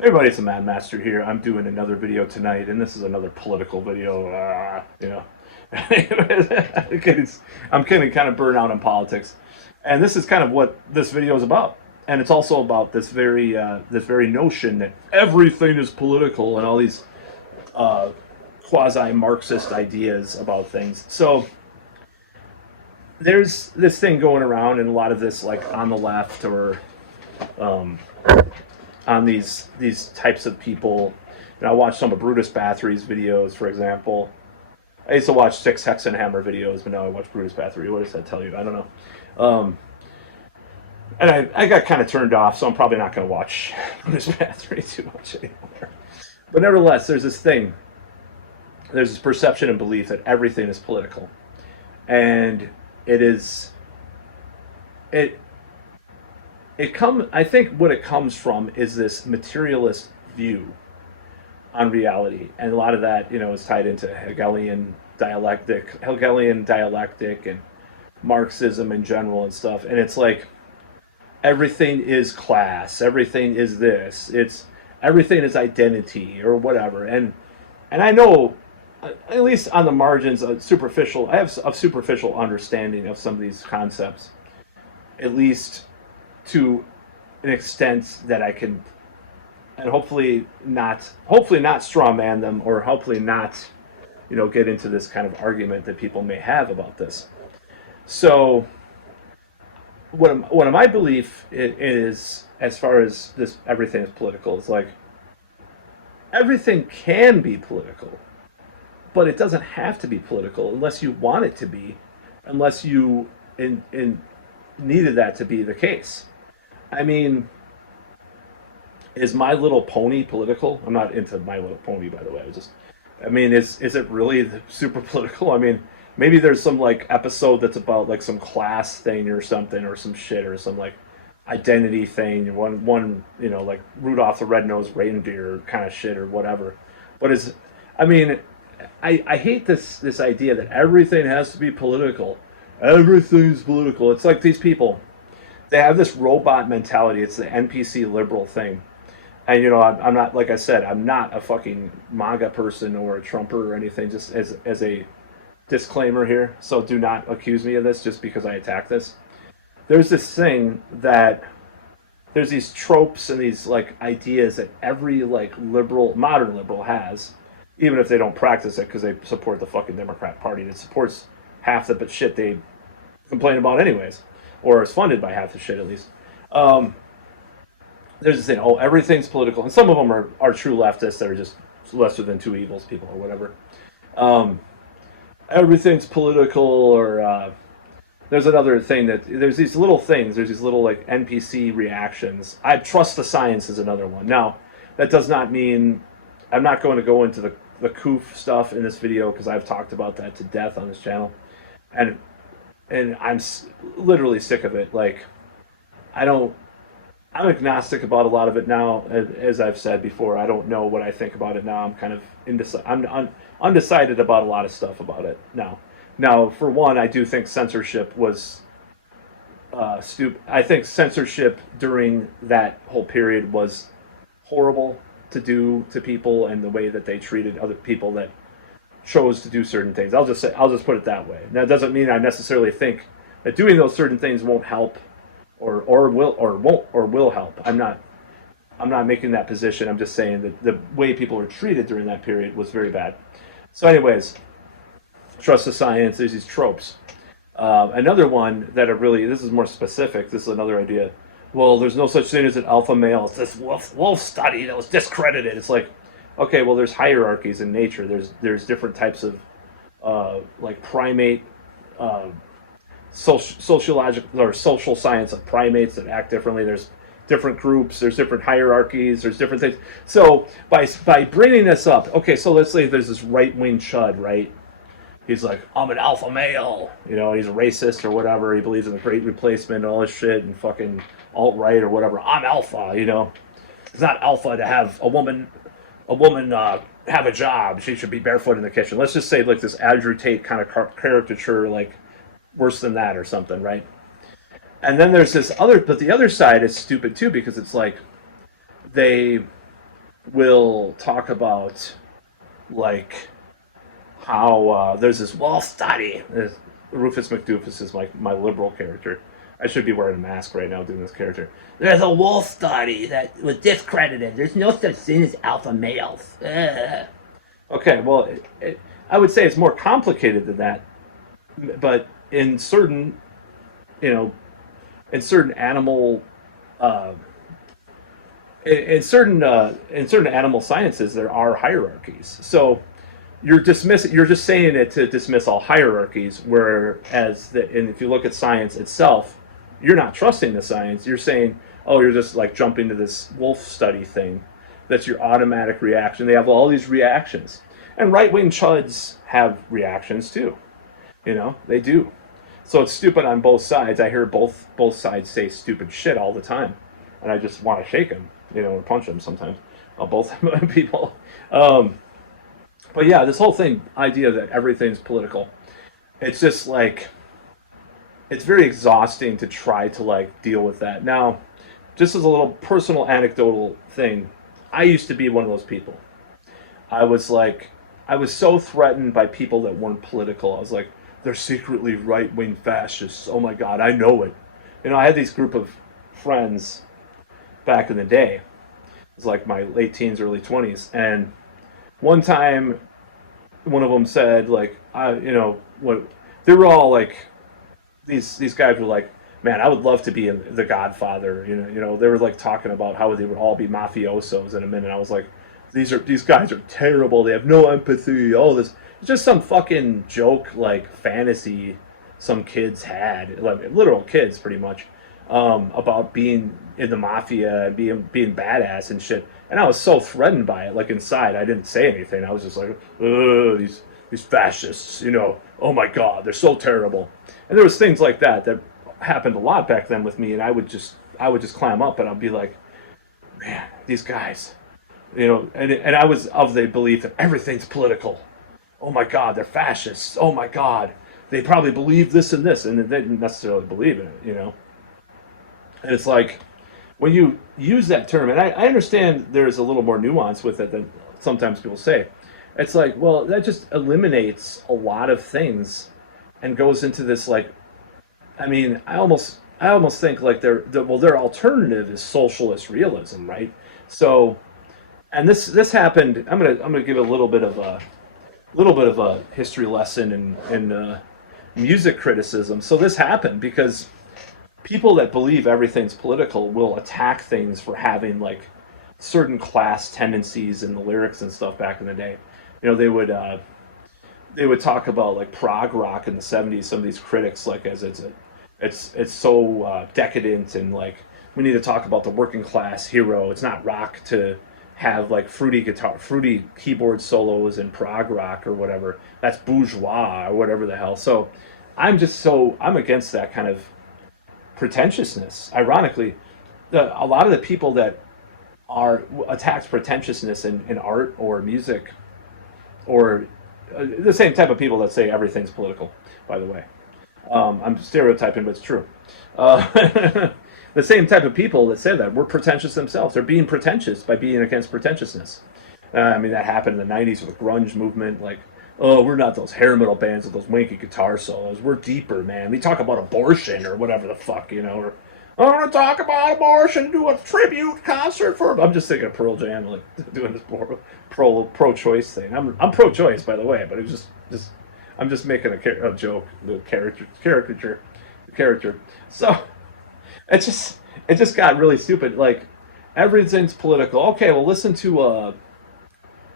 Everybody, it's a Mad Master here. I'm doing another video tonight, and this is another political video. I'm getting kind of burned out on politics, and this is kind of what this video is about. And it's also about this very notion that everything is political and all these uh, quasi-Marxist ideas about things. So there's this thing going around, and a lot of this, like on the left or um, on these types of people. I watched some of Brutus Bathory's videos, for example. I used to watch Six Hexenhammer videos, but now I watch Brutus Bathory. What does that tell you? I don't know. Um, and I got kind of turned off, so I'm probably not going to watch Brutus Bathory too much anymore. But nevertheless, there's this thing. There's this perception and belief that everything is political, and it is. It I think what it comes from is this materialist view on reality, and a lot of that, is tied into Hegelian dialectic, and Marxism in general and stuff. And it's like everything is class, everything is this, it's everything is identity or whatever. And I know, at least on the margins, I have a superficial understanding of some of these concepts, at least to an extent that I can, and hopefully not straw man them, or hopefully not, get into this kind of argument that people may have about this. So, one of my belief is, as far as this everything is political, is like everything can be political, but it doesn't have to be political unless you want it to be, unless you needed that to be the case. I mean, is My Little Pony political? I'm not into My Little Pony, by the way. Is it really super political? I mean, maybe there's some like episode that's about like some class thing or something, or some shit, or some like identity thing. One, like Rudolph the Red-Nosed Reindeer kind of shit or whatever. But I mean, I hate this idea that everything has to be political. Everything's political. It's like these people, they have this robot mentality. It's the NPC liberal thing. And I'm not, like I said, I'm not a fucking MAGA person or a Trumper or anything. Just as a disclaimer here, so do not accuse me of this just because I attack this. There's this thing that there's these tropes and these like ideas that every like modern liberal has, even if they don't practice it because they support the fucking Democrat Party that supports half the shit they complain about anyways, or is funded by half the shit at least. There's this thing, everything's political, and some of them are true leftists that are just lesser than two evils people or whatever. Everything's political, or there's another thing that there's these little things, there's these little like NPC reactions. I trust the science is another one. Now, that does not mean I'm not going to go into the COOF stuff in this video because I've talked about that to death on this channel, and I'm literally sick of it. Like, I'm agnostic about a lot of it now. As I've said before, I don't know what I think about it now. I'm kind of undecided about a lot of stuff about it now. Now, for one, I do think censorship was stupid. I think censorship during that whole period was horrible to do to people, and the way that they treated other people that chose to do certain things. I'll just put it that way. That doesn't mean I necessarily think that doing those certain things won't help, or will help. I'm not making that position. I'm just saying that the way people were treated during that period was very bad. So, anyways, trust the science. There's these tropes. Another one that this is more specific. This is another idea. Well, there's no such thing as an alpha male. It's this wolf study that was discredited. It's like, okay, well, there's hierarchies in nature. There's different types of like primate, sociological or social science of primates that act differently. There's different groups. There's different hierarchies. There's different things. So by bringing this up, okay, so let's say there's this right wing chud, right? He's like, I'm an alpha male. He's a racist or whatever. He believes in the great replacement and all this shit and fucking alt-right or whatever. I'm alpha, It's not alpha to have a woman have a job. She should be barefoot in the kitchen. Let's just say like this Andrew Tate kind of caricature, like worse than that or something, right? And then there's but the other side is stupid too, because it's like they will talk about like how there's this wolf study. Rufus McDoofus is my liberal character. I should be wearing a mask right now doing this character. There's a wolf study that was discredited. There's no such thing as alpha males. Ugh. Okay, well, I would say it's more complicated than that, but in certain, you know, in certain animal, uh, in certain animal sciences, there are hierarchies. So you're just saying it to dismiss all hierarchies. Whereas, and if you look at science itself, you're not trusting the science. You're saying, oh, you're just like jumping to this wolf study thing. That's your automatic reaction. They have all these reactions, and right wing chuds have reactions too. You know, they do. So it's stupid on both sides. I hear both sides say stupid shit all the time, and I just want to shake them, you know, or punch them sometimes. Both people. Um, but yeah, this whole thing idea that everything's political. It's just like it's very exhausting to try to like deal with that. Now, just as a little personal anecdotal thing, I used to be one of those people. I was like, I was so threatened by people that weren't political. I was like, they're secretly right wing fascists. Oh my God, I know it. You know, I had these group of friends back in the day. It was like my late teens, early 20s. And one time, one of them said, like, you know, what they were all like, these guys were like, man, I would love to be in The Godfather. They were like talking about how they would all be mafiosos in a minute. I was like, these guys are terrible. They have no empathy. All this, it's just some fucking joke like fantasy some kids had, like literal kids, pretty much, about being in the mafia and being badass and shit. And I was so threatened by it. Like inside, I didn't say anything. I was just like, ugh, these fascists. Oh my God, they're so terrible. And there was things like that happened a lot back then with me, and I would just clam up and I'd be like, man, these guys, and I was of the belief that everything's political. Oh my God, they're fascists. Oh my God, they probably believe this and this, and they didn't necessarily believe in it. And it's like when you use that term, and I understand there's a little more nuance with it than sometimes people say. It's like, well, that just eliminates a lot of things and goes into this like, I mean, I almost think like their alternative is socialist realism, right? So, and this happened. I'm gonna give a little bit of a history lesson in music criticism. So this happened because people that believe everything's political will attack things for having like certain class tendencies in the lyrics and stuff back in the day. They would talk about like prog rock in the '70s. Some of these critics, like, as it's so decadent, and like we need to talk about the working class hero. It's not rock to have like fruity keyboard solos in prog rock or whatever. That's bourgeois or whatever the hell. So I'm against that kind of pretentiousness. Ironically, a lot of the people that are attacks pretentiousness in art or music, or the same type of people that say everything's political. By the way, I'm stereotyping, but it's true. The same type of people that say that were pretentious themselves. They're being pretentious by being against pretentiousness. I mean, that happened in the '90s with the grunge movement. Like, oh, we're not those hair metal bands with those wanky guitar solos. We're deeper, man. We talk about abortion or whatever the fuck, Or I want to talk about abortion. Do a tribute concert for. I'm just thinking of Pearl Jam, like doing this pro-choice thing. I'm pro-choice, by the way, but it was just I'm just making a joke, the character. So it just got really stupid. Like everything's political. Okay, well, listen to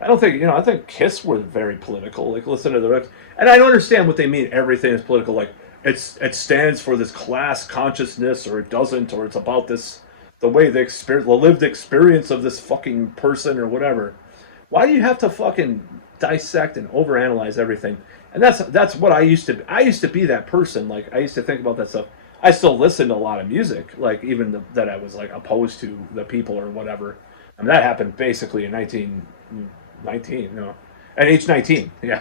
I don't think I think Kiss were very political. Like listen to the lyrics, and I don't understand what they mean. Everything is political. Like it stands for this class consciousness, or it doesn't, or it's about this the way the lived experience of this fucking person or whatever. Why do you have to fucking dissect and overanalyze everything? And that's what I used to be. I used to be that person. Like I used to think about that stuff. I still listen to a lot of music, like even that I was like opposed to the people or whatever. And that happened basically in 1919, no, at age 19, yeah,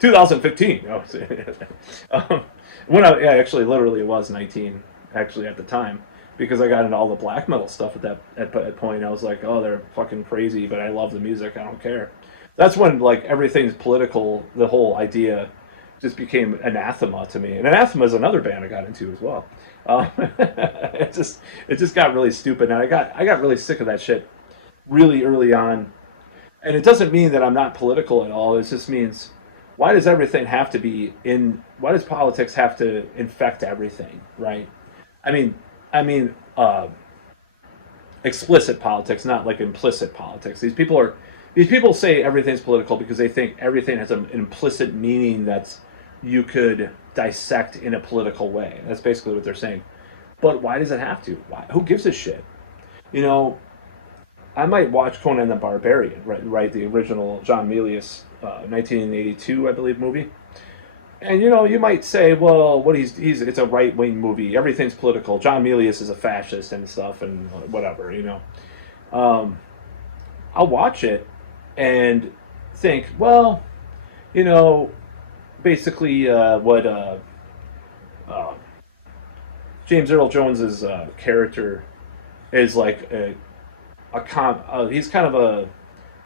2015. No, when yeah, actually, literally, it was 19 actually at the time. because I got into all the black metal stuff at that point. I was like, oh, they're fucking crazy, but I love the music. I don't care. That's when like everything's political. The whole idea just became anathema to me. And anathema is another band I got into as well. It just got really stupid, and I got really sick of that shit really early on. And it doesn't mean that I'm not political at all. It just means why does everything have to be in? Why does politics have to infect everything, right? I mean, I mean, explicit politics, not like implicit politics. These people say everything's political because they think everything has an implicit meaning that's you could dissect in a political way. That's basically what they're saying. But why does it have to? Why? Who gives a shit? You know, I might watch Conan the Barbarian, right? The original John Milius, 1982, I believe, movie. And you might say, well, what he's it's a right wing movie. Everything's political. John Milius is a fascist and stuff and whatever. Um, I'll watch it and think, well, you know, basically what uh, James Earl Jones's character is like he's kind of a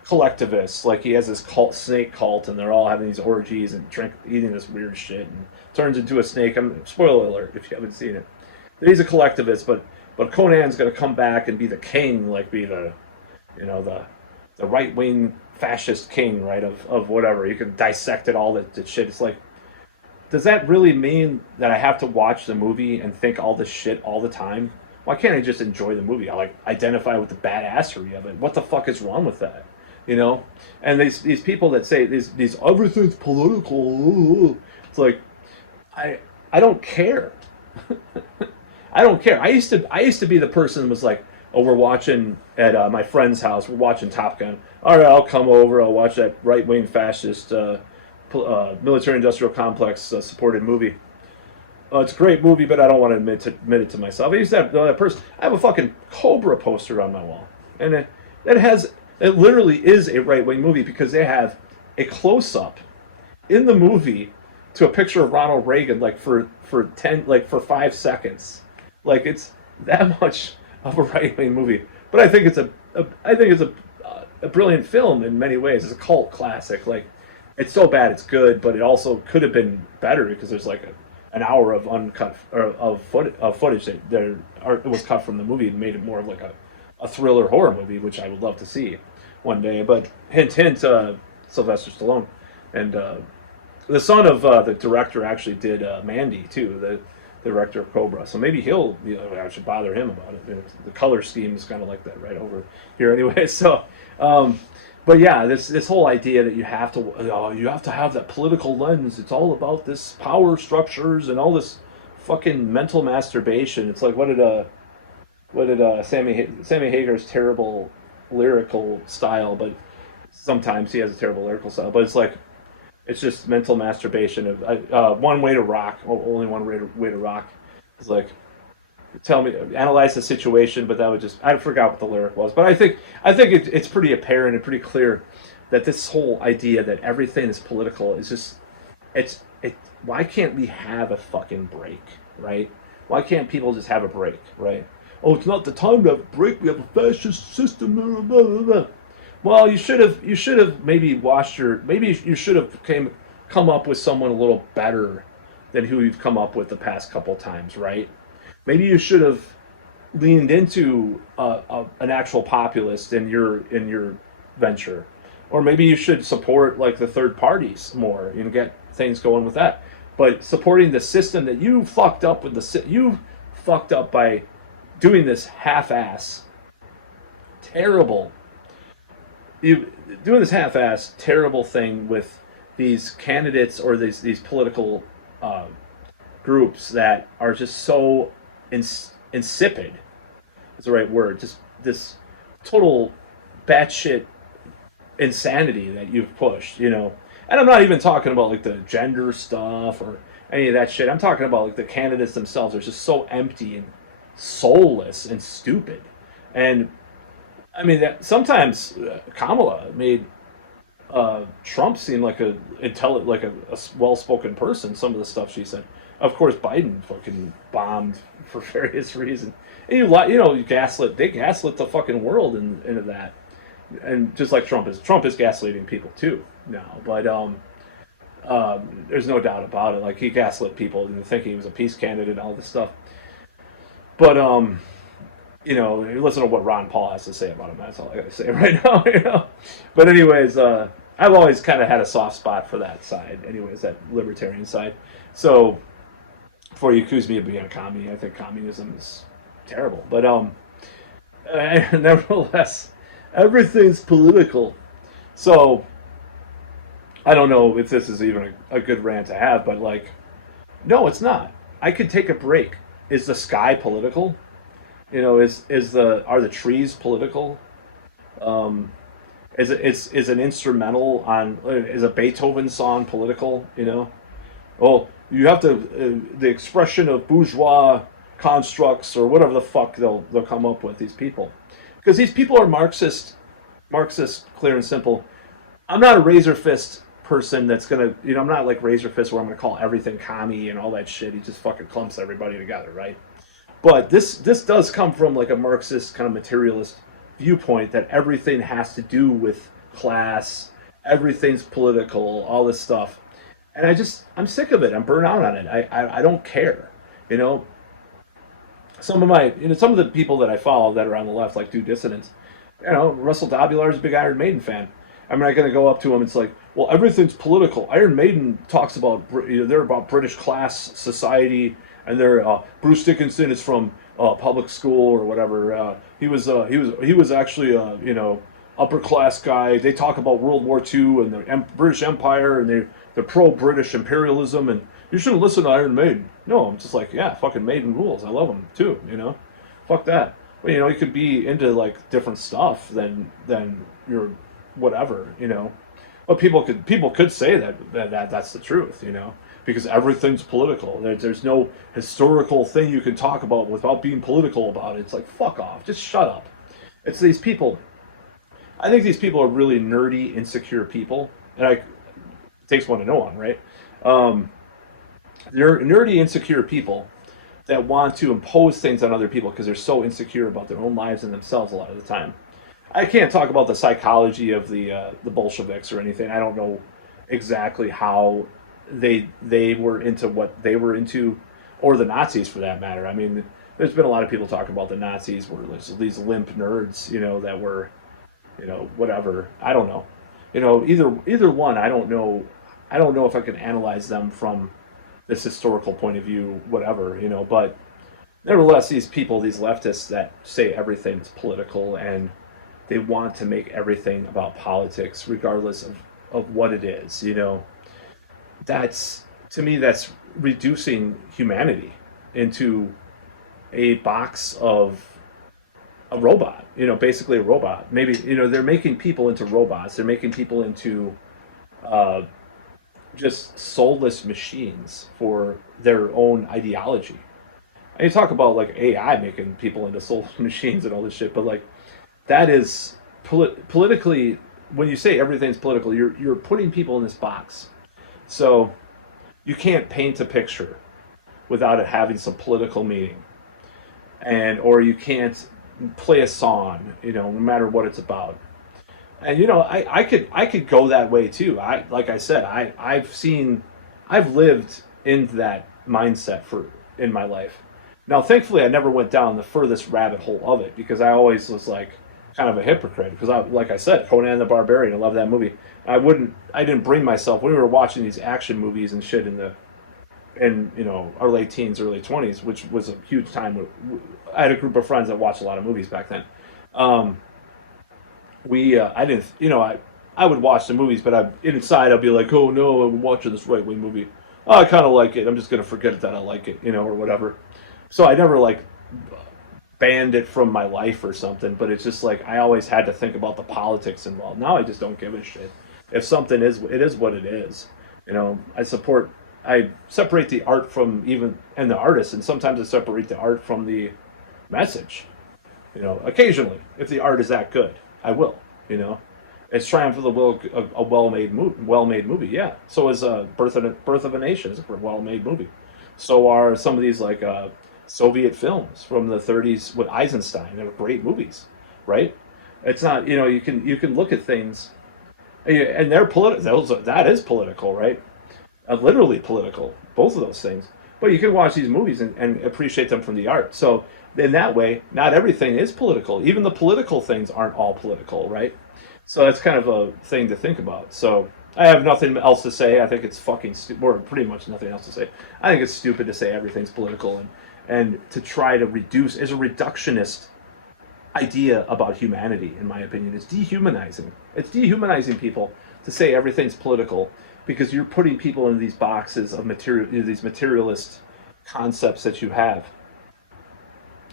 collectivist. Like he has this snake cult, and they're all having these orgies and eating this weird shit, and turns into a snake. Spoiler alert if you haven't seen it. He's a collectivist, but Conan's gonna come back and be the king, like be the the right wing fascist king, right? Of whatever. You can dissect it all that shit. It's like, does that really mean that I have to watch the movie and think all this shit all the time? Why can't I just enjoy the movie? I like identify with the badassery of it. What the fuck is wrong with that? And these people that say these everything's political. It's like I don't care. I don't care. I used to be the person that was like, oh, we're watching at my friend's house. We're watching Top Gun. All right, I'll come over. I'll watch that right wing fascist military industrial complex supported movie. It's a great movie, but I don't want to admit it to myself. I used to have that person. I have a fucking Cobra poster on my wall, and it literally is a right wing movie because they have a close up in the movie to a picture of Ronald Reagan, like for 5 seconds, like it's that much of a right wing movie. But I think it's a brilliant film in many ways. It's a cult classic. Like it's so bad it's good, but it also could have been better because there's like an hour of uncut of footage that was cut from the movie and made it more of like a thriller horror movie, which I would love to see one day. But hint, hint, Sylvester Stallone, and the son of the director actually did Mandy too, the director of Cobra. So maybe I should bother him about it. The color scheme is kind of like that right over here anyway. So, but yeah, this whole idea that you have to have that political lens. It's all about this power structures and all this fucking mental masturbation. It's like what did Sammy Hagar's terrible lyrical style, but sometimes he has a terrible lyrical style. But it's just mental masturbation of one way to rock, only one way to rock. It's like analyze the situation, but I forgot what the lyric was. But I think it's pretty apparent and pretty clear that this whole idea that everything is political is just why can't we have a fucking break, right? Why can't people just have a break, right? Oh, it's not the time to have a break. We have a fascist system. Blah, blah, blah. Well, you should have maybe you should have come up with someone a little better than who you've come up with the past couple times, right? Maybe you should have leaned into an actual populist in your venture, or maybe you should support like the third parties more and get things going with that. But supporting the system that you fucked up by doing this half-ass terrible terrible thing with these candidates or these political groups that are just so insipid is the right word. Just this total batshit insanity that you've pushed, And I'm not even talking about like the gender stuff or any of that shit. I'm talking about like the candidates themselves are just so empty and soulless and stupid. And I mean, that sometimes Kamala made Trump seemed like a well-spoken person. Some of the stuff she said. Of course, Biden fucking bombed for various reasons. And you gaslit. They gaslit the fucking world into that. And just like Trump is gaslighting people too now. But there's no doubt about it. Like he gaslit people into thinking he was a peace candidate and all this stuff. But listen to what Ron Paul has to say about him. That's all I gotta say right now. But anyways, I've always kind of had a soft spot for that side. Anyways, that libertarian side. So before you accuse me of being a commie, I think communism is terrible. But nevertheless, everything's political. So I don't know if this is even a good rant to have, but like, no, it's not. I could take a break. Is the sky political? Are the trees political? Is an instrumental on is a Beethoven song political? Well, you have to the expression of bourgeois constructs or whatever the fuck they'll come up with, these people, because these people are Marxist, clear and simple. I'm not a razor fist person that's gonna, I'm not like razor fist where I'm gonna call everything commie and all that shit. He just fucking clumps everybody together, right? But this does come from like a Marxist kind of materialist viewpoint that everything has to do with class, everything's political, all this stuff, and I'm sick of it. I'm burnt out on it. I don't care, you know. Some of the people that I follow that are on the left, like Do Dissidents, Russell Dobular is a big Iron Maiden fan. I'm not going to go up to him. It's like, well, everything's political. Iron Maiden talks about, they're about British class society, and they're Bruce Dickinson is from public school or whatever. He was actually upper class guy. They talk about World War II and the British Empire, and they're pro British imperialism, and you shouldn't listen to Iron Maiden. No, I'm just like, yeah, fucking Maiden rules. I love them too. Fuck that. But you could be into like different stuff than your whatever. But people could say that's the truth. Because everything's political. There's no historical thing you can talk about without being political about it. It's like, fuck off. Just shut up. It's these people. I think these people are really nerdy, insecure people. And it takes one to know one, right? They're nerdy, insecure people that want to impose things on other people because they're so insecure about their own lives and themselves a lot of the time. I can't talk about the psychology of the Bolsheviks or anything. I don't know exactly how they were into what they were into, or the Nazis for that matter. I mean, there's been a lot of people talking about the Nazis were these limp nerds, that were, whatever. I don't know. Either one. I don't know. I don't know if I can analyze them from this historical point of view, whatever. But nevertheless, these people, these leftists that say everything is political and they want to make everything about politics, regardless of what it is. That's, to me, that's reducing humanity into a box of a robot, basically a robot. Maybe, they're making people into robots. They're making people into just soulless machines for their own ideology. And you talk about like AI making people into soulless machines and all this shit, but like that is politically, when you say everything's political, you're putting people in this box. So you can't paint a picture without it having some political meaning, or you can't play a song, no matter what it's about. And I could go that way too. Like I said, I've lived into that mindset in my life. Now, thankfully, I never went down the furthest rabbit hole of it because I always was like kind of a hypocrite. Because like I said, Conan the Barbarian, I love that movie. I didn't bring myself when we were watching these action movies and shit in our late teens, early 20s, which was a huge time. I had a group of friends that watched a lot of movies back then. I didn't, I would watch the movies, but inside I'd be like, oh no, I'm watching this right wing movie. Oh, I kind of like it. I'm just gonna forget that I like it, or whatever. So I never like banned it from my life or something. But it's just like I always had to think about the politics involved. Now I just don't give a shit. If something it is what it is. I separate the art from and the artist, and sometimes I separate the art from the message. Occasionally, if the art is that good, I will. It's Triumph of the Will, a well-made movie. Yeah. So is Birth of a Nation is a well-made movie. So are some of these like Soviet films from the 30s with Eisenstein. They were great movies, right? It's not, you can look at things and they're political. That is political, right? Literally political, both of those things. But you can watch these movies and appreciate them from the art. So in that way, not everything is political. Even the political things aren't all political, right? So that's kind of a thing to think about. So I have nothing else to say. I think it's fucking stupid, or pretty much nothing else to say. I think it's stupid to say everything's political and to try to reduce is a reductionist idea about humanity, in my opinion. It's dehumanizing. It's dehumanizing people to say everything's political because you're putting people in these boxes of these materialist concepts that you have.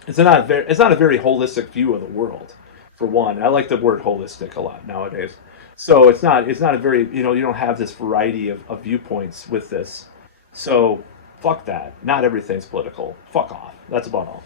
It's not a very holistic view of the world. For one, I like the word holistic a lot nowadays. So it's not a very you don't have this variety of viewpoints with this. So fuck that. Not everything's political. Fuck off. That's about all.